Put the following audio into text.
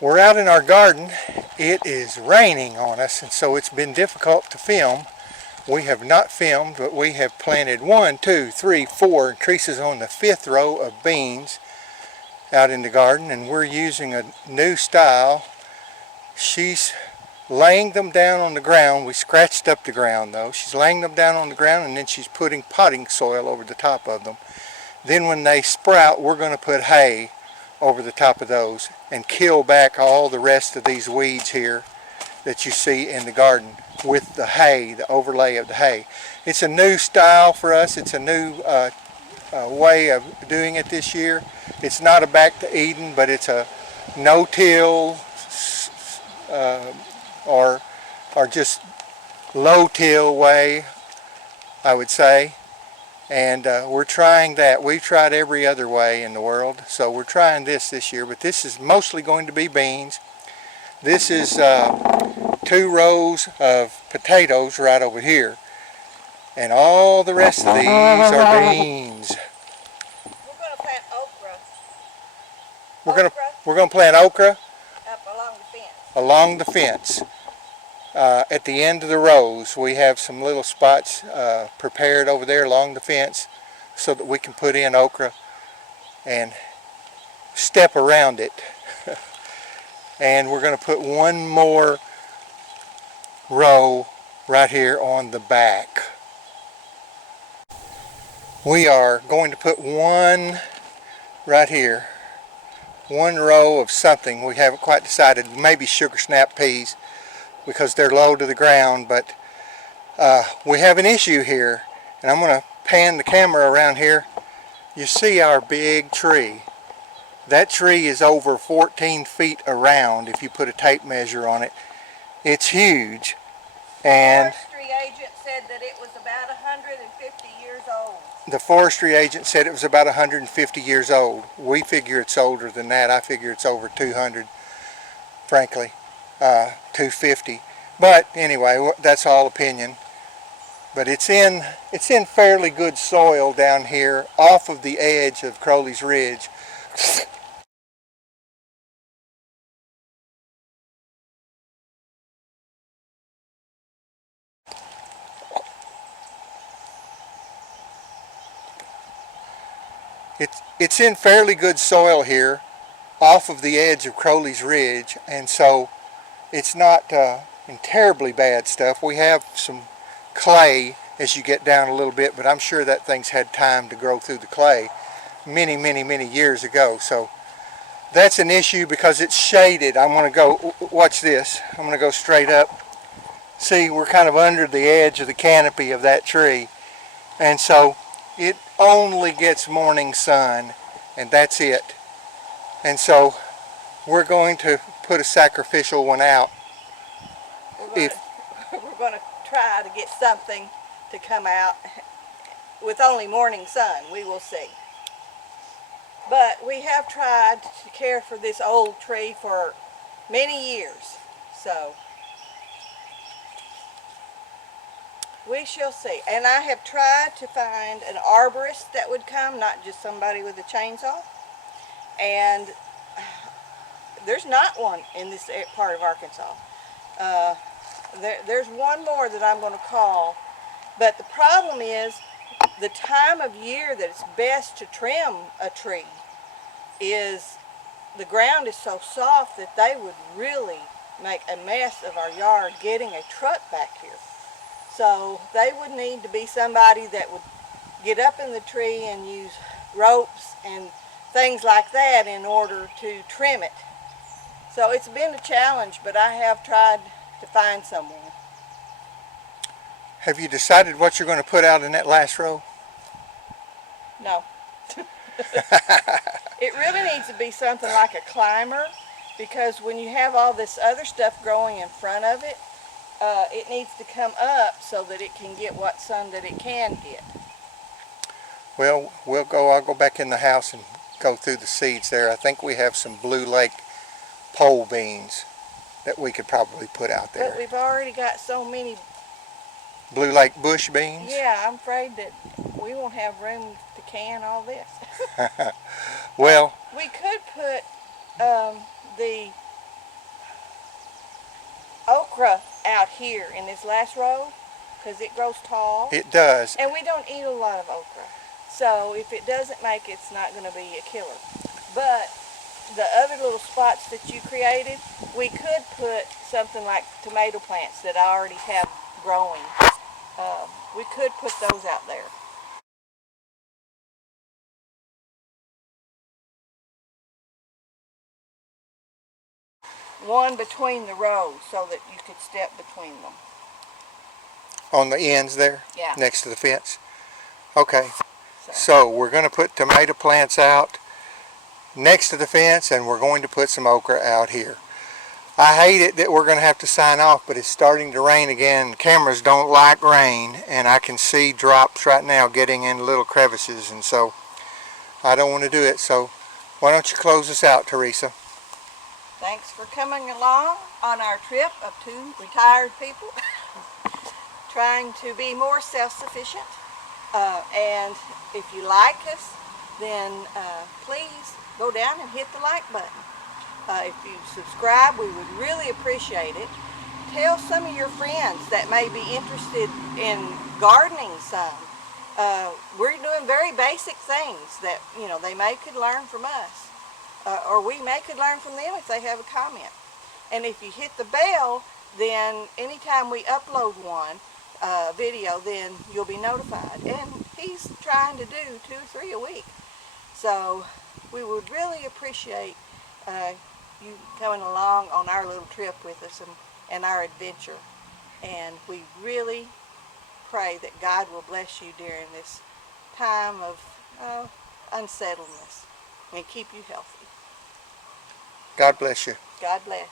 We're out in our garden. It is raining on us, and so it's been difficult to film. We have not filmed, but we have planted 1, 2, 3, 4, and Teresa's on the 5th row of beans out in the garden, and we're using a new style. She's laying them down on the ground. We scratched up the ground though. She's laying them down on the ground, and then she's putting potting soil over the top of them. Then when they sprout, we're going to put hay over the top of those and kill back all the rest of these weeds here that you see in the garden with the hay, the overlay of the hay. It's a new style for us. It's a new way of doing it this year. It's not a back to Eden, but it's a no-till or just low-till way, I would say. And we're trying that. We've tried every other way in the world, so we're trying this year, but this is mostly going to be beans. This is 2 rows of potatoes right over here, and all the rest of these are beans. We're going to plant okra. We're going to plant okra up along the fence. Along the fence. At the end of the rows, we have some little spots prepared over there along the fence so that we can put in okra and step around it. And we're going to put one more row right here on the back. We are going to put one right here, one row of something. We haven't quite decided. Maybe sugar snap peas, because they're low to the ground, but we have an issue here, and I'm going to pan the camera around here. You see our big tree. That tree is over 14 feet around if you put a tape measure on it. It's huge. And the forestry agent said that it was about 150 years old. The forestry agent said it was about 150 years old. We figure it's older than that. I figure it's over 200, frankly. 250, but anyway, that's all opinion. But it's in fairly good soil down here off of the edge of Crowley's Ridge. It's in fairly good soil here off of the edge of Crowley's Ridge, and so it's not in terribly bad stuff. We have some clay as you get down a little bit, but I'm sure that thing's had time to grow through the clay many years ago. So that's an issue because it's shaded. I'm going to go, watch this, I'm going to go straight up. See, we're kind of under the edge of the canopy of that tree, and so it only gets morning sun, and that's it. And so we're going to put a sacrificial one out. We're going to try to get something to come out with only morning sun. We will see. But we have tried to care for this old tree for many years, so we shall see. And I have tried to find an arborist that would come, not just somebody with a chainsaw. And there's not one in this part of Arkansas. There's one more that I'm going to call, but the problem is the time of year that it's best to trim a tree is the ground is so soft that they would really make a mess of our yard getting a truck back here. So they would need to be somebody that would get up in the tree and use ropes and things like that in order to trim it. So it's been a challenge, but I have tried to find someone. Have you decided what you're going to put out in that last row? No. It really needs to be something like a climber, because when you have all this other stuff growing in front of it, it needs to come up so that it can get what sun that it can get. Well, I'll go back in the house and go through the seeds there. I think we have some Blue Lake pole beans that we could probably put out there. But we've already got so many. Blue Lake bush beans? Yeah, I'm afraid that we won't have room to can all this. Well, we could put the okra out here in this last row because it grows tall. It does. And we don't eat a lot of okra. So if it doesn't make it, it's not going to be a killer. But the other little spots that you created, we could put something like tomato plants that I already have growing. We could put those out there. One between the rows so that you could step between them. On the ends there? Yeah. Next to the fence? Okay. So we're going to put tomato plants out next to the fence, and we're going to put some okra out here. I hate it that we're going to have to sign off, but it's starting to rain again. Cameras don't like rain, and I can see drops right now getting in little crevices, and so I don't want to do it. So why don't you close us out, Teresa? Thanks for coming along on our trip of two retired people trying to be more self-sufficient. And if you like us, then please go down and hit the like button. If you subscribe, we would really appreciate it. Tell some of your friends that may be interested in gardening some. We're doing very basic things that, they could learn from us. Or we could learn from them if they have a comment. And if you hit the bell, then anytime we upload one video, then you'll be notified. And he's trying to do 2 or 3 a week. So we would really appreciate you coming along on our little trip with us and our adventure. And we really pray that God will bless you during this time of unsettledness and keep you healthy. God bless you. God bless.